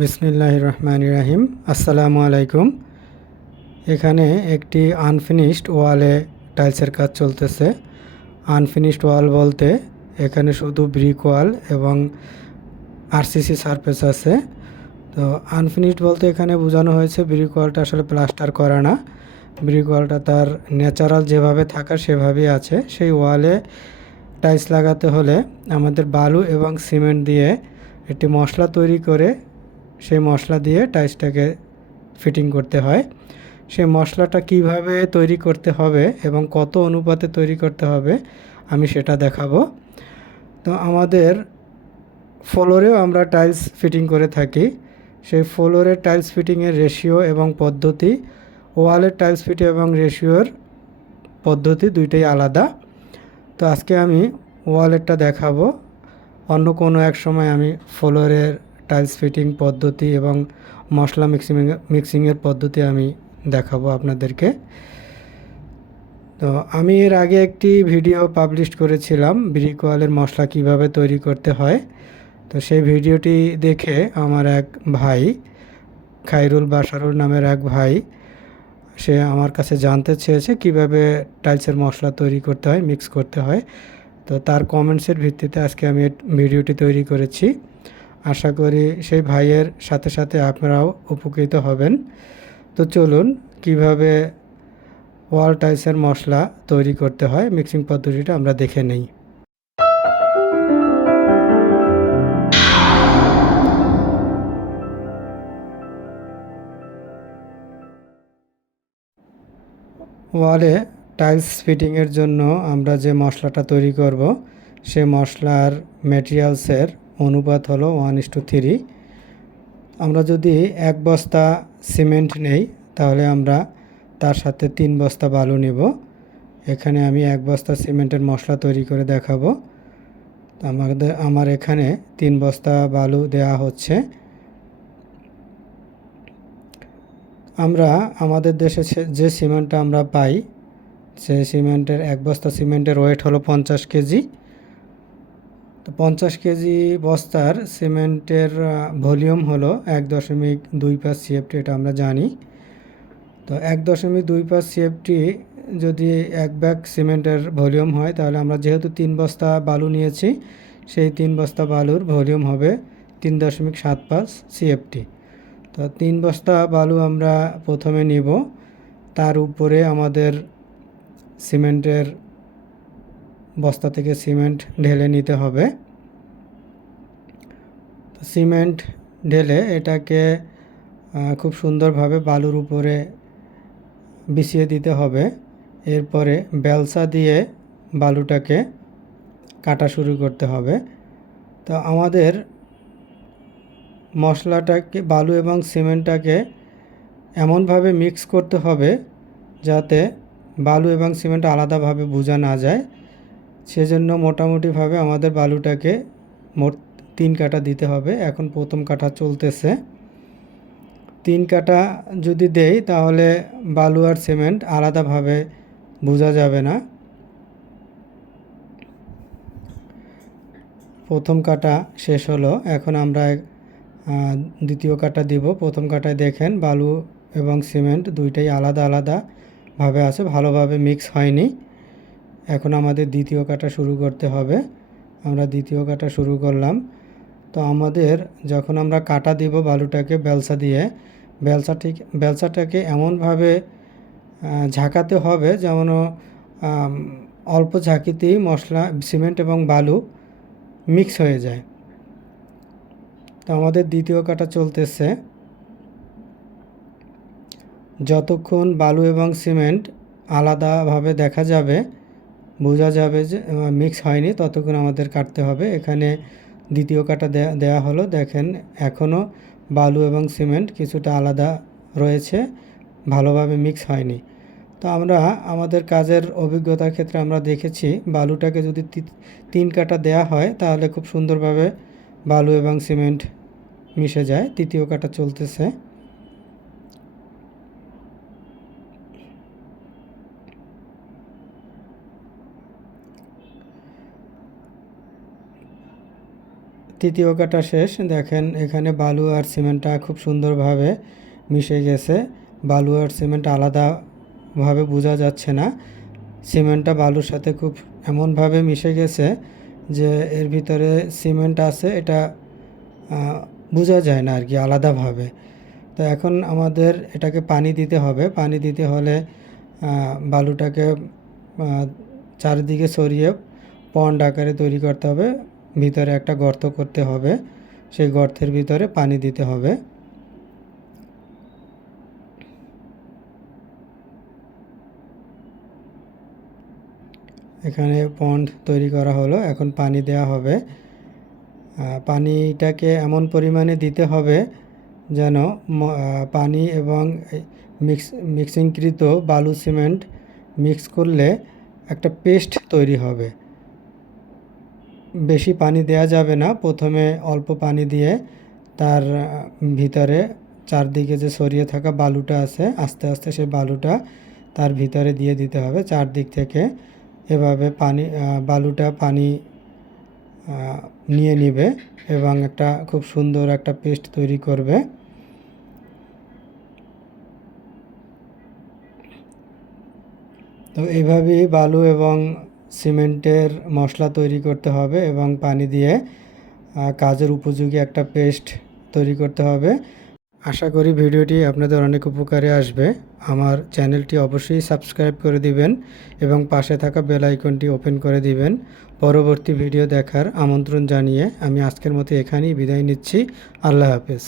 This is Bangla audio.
বিসমিল্লাহির রহমানির রহিম। আসসালামু আলাইকুম। এখানে একটি আনফিনিশড ওয়ালে টাইলসের কাজ চলতেছে। আনফিনিশড ওয়াল বলতে এখানে শুধু ব্রিক ওয়াল এবং আরসিসি সারফেস আছে। তো আনফিনিশড বলতে এখানে বোঝানো হয়েছে ব্রিক ওয়ালটা আসলে প্লাস্টার করা না। ব্রিক ওয়ালটা তার ন্যাচারাল যেভাবে থাকা সেভাবেই আছে। সেই ওয়ালে টাইলস লাগাতে হলে আমাদের বালু এবং সিমেন্ট দিয়ে একটি মশলা তৈরি করে সেই মশলা দিয়ে টাইলসটাকে ফিটিং করতে হয়। সেই মশলাটা কিভাবে তৈরি করতে হবে এবং কত অনুপাতে তৈরি করতে হবে আমি সেটা দেখাবো। তো আমাদের ফ্লোরেও আমরা টাইলস ফিটিং করে থাকি। সেই ফ্লোরের টাইলস ফিটিংয়ের রেশিও এবং পদ্ধতি, ওয়ালের টাইলস ফিটিং এবং রেশিওর পদ্ধতি দুইটাই আলাদা। তো আজকে আমি ওয়ালেরটা দেখাবো, অন্য কোনো এক সময় আমি ফ্লোরের টাইলস ফিটিং পদ্ধতি এবং মশলা মিক্সিংয়ের পদ্ধতি আমি দেখাবো আপনাদেরকে। তো আমি এর আগে একটি ভিডিও পাবলিশ করেছিলাম ব্রিক ওয়ালের মশলা কিভাবে তৈরি করতে হয়। তো সেই ভিডিওটি দেখে আমার এক ভাই, খাইরুল বাশারুল নামের এক ভাই, সে আমার কাছে জানতে চেয়েছে কিভাবে টাইলসের মশলা তৈরি করতে হয়, মিক্স করতে হয়। তো তার কমেন্টসের ভিত্তিতে আজকে আমি ভিডিওটি তৈরি করেছি। আশা করি সেই ভাইয়ের সাথে সাথে আপনারাও উপকৃত হবেন। তো চলুন কিভাবে ওয়াল টাইলসের মশলা তৈরি করতে হয় মিক্সিং পদ্ধতিটা আমরা দেখে নেই। ওয়ালে টাইলস ফিটিংয়ের জন্য আমরা যে মশলাটা তৈরি করব সে মশলার ম্যাটেরিয়ালসের অনুপাত হলো 1:3। আমরা যদি 1 বস্তা সিমেন্ট নেই তাহলে আমরা তার সাথে 3 বস্তা বালু নেব। এখানে আমি 1 বস্তা সিমেন্টের মশলা তৈরি করে দেখাবো। আমার এখানে 3 বস্তা বালু দেয়া হচ্ছে। আমরা আমাদের দেশে যে সিমেন্টটা আমরা পাই, সেই সিমেন্টের 1 বস্তা সিমেন্টের ওয়েট হলো 50 কেজি। তো 50 কেজি বস্তার সিমেন্টের ভলিউম হলো 1.25 সিএফটি, এটা আমরা জানি। তো 1.25 সিএফটি যদি 1 ব্যাগ সিমেন্টের ভলিউম হয়, তাহলে আমরা যেহেতু 3 বস্তা বালু নিয়েছি, সেই 3 বস্তা বালুর ভলিউম হবে 3.75 সিএফটি। তো 3 বস্তা বালু আমরা প্রথমে নিব, তার উপরে আমাদের সিমেন্টের বস্তা থেকে সিমেন্ট ঢেলে নিতে হবে। তো সিমেন্ট ঢেলে এটাকে খুব সুন্দরভাবে বালুর উপরে বিছিয়ে দিতে হবে। এরপরে বেলসা দিয়ে বালুটাকে কাটা শুরু করতে হবে। তো আমাদের মশলাটাকে, বালু এবং সিমেন্টটাকে এমনভাবে মিক্স করতে হবে যাতে বালু এবং সিমেন্ট আলাদাভাবে বোঝা না যায়। সেজন্য মোটামুটিভাবে আমাদের বালুটাকে মোট 3 কাঠা দিতে হবে। এখন প্রথম কাঠা চলতেছে। 3 কাঠা যদি দেই তাহলে বালু আর সিমেন্ট আলাদাভাবে বোঝা যাবে না। প্রথম কাঠা শেষ হলো, এখন আমরা দ্বিতীয় কাঠা দিব। প্রথম কাঠায় দেখেন বালু এবং সিমেন্ট দুইটাই আলাদা আলাদাভাবে আছে, ভালোভাবে মিক্স হয়নি। এখন আমাদের দ্বিতীয় কাঠা শুরু করতে হবে। আমরা দ্বিতীয় কাঠা শুরু করলাম। তো আমাদের যখন আমরা কাটা দিব বালুটাকে বেলসা দিয়ে, বেলসাটাকে এমনভাবে ঝাঁকাতে হবে যেমন অল্প ঝাঁকিতেই মশলা, সিমেন্ট এবং বালু মিক্স হয়ে যায়। তো আমাদের দ্বিতীয় কাটা চলতেছে। যতক্ষণ বালু এবং সিমেন্ট আলাদাভাবে দেখা যাবে, বোঝা যাবে যে মিক্স হয়নি, ততক্ষণ আমাদের কাটতে হবে। এখানে দ্বিতীয় কাটা দেয়া হলো। দেখেন এখনও বালু এবং সিমেন্ট কিছুটা আলাদা রয়েছে, ভালোভাবে মিক্স হয়নি। তো আমরা আমাদের কাজের অভিজ্ঞতার ক্ষেত্রে আমরা দেখেছি বালুটাকে যদি 3 কাটা দেয়া হয় তাহলে খুব সুন্দরভাবে বালু এবং সিমেন্ট মিশে যায়। তৃতীয় কাটা চলতেছে। তৃতীয় কাটা শেষ। দেখেন এখানে বালু আর সিমেন্টটা খুব সুন্দরভাবে মিশে গেছে। বালু আর সিমেন্ট আলাদাভাবে বোঝা যাচ্ছে না। সিমেন্টটা বালুর সাথে খুব এমনভাবে মিশে গেছে যে এর ভিতরে সিমেন্ট আছে এটা বোঝা যায় না আর কি আলাদাভাবে। তো এখন আমাদের এটাকে পানি দিতে হবে। পানি দিতে হলে বালুটাকে চারিদিকে ছড়িয়ে পন্ড আকারে তৈরি করতে হবে। ভিতরে একটা গর্ত করতে হবে, সেই গর্তের ভিতরে পানি দিতে হবে। এখানে পন্ড তৈরি করা হলো, এখন পানি দেওয়া হবে। পানিটাকে এমন পরিমাণে দিতে হবে যেন পানি এবং মিক্সিংকৃত বালু সিমেন্ট মিক্স করলে একটা পেস্ট তৈরি হবে। বেশি পানি দেওয়া যাবে না। প্রথমে অল্প পানি দিয়ে তার ভিতরে চারদিকে যে ছড়িয়ে থাকা বালুটা আছে আস্তে আস্তে সেই বালুটা তার ভিতরে দিয়ে দিতে হবে চারদিক থেকে। এভাবে বালুটা পানি নিয়ে নিবে এবং একটা খুব সুন্দর একটা পেস্ট তৈরি করবে। তো এইভাবেই বালু এবং সিমেন্টের মশলা তৈরি করতে হবে এবং পানি দিয়ে কাজের উপযোগী একটা পেস্ট তৈরি করতে হবে। আশা করি ভিডিওটি আপনাদের অনেক উপকারে আসবে। আমার চ্যানেলটি অবশ্যই সাবস্ক্রাইব করে দিবেন এবং পাশে থাকা বেল আইকনটি ওপেন করে দিবেন। পরবর্তী ভিডিও দেখার আমন্ত্রণ জানিয়ে আমি আজকের মতো এখানেই বিদায় নিচ্ছি। আল্লাহ হাফেজ।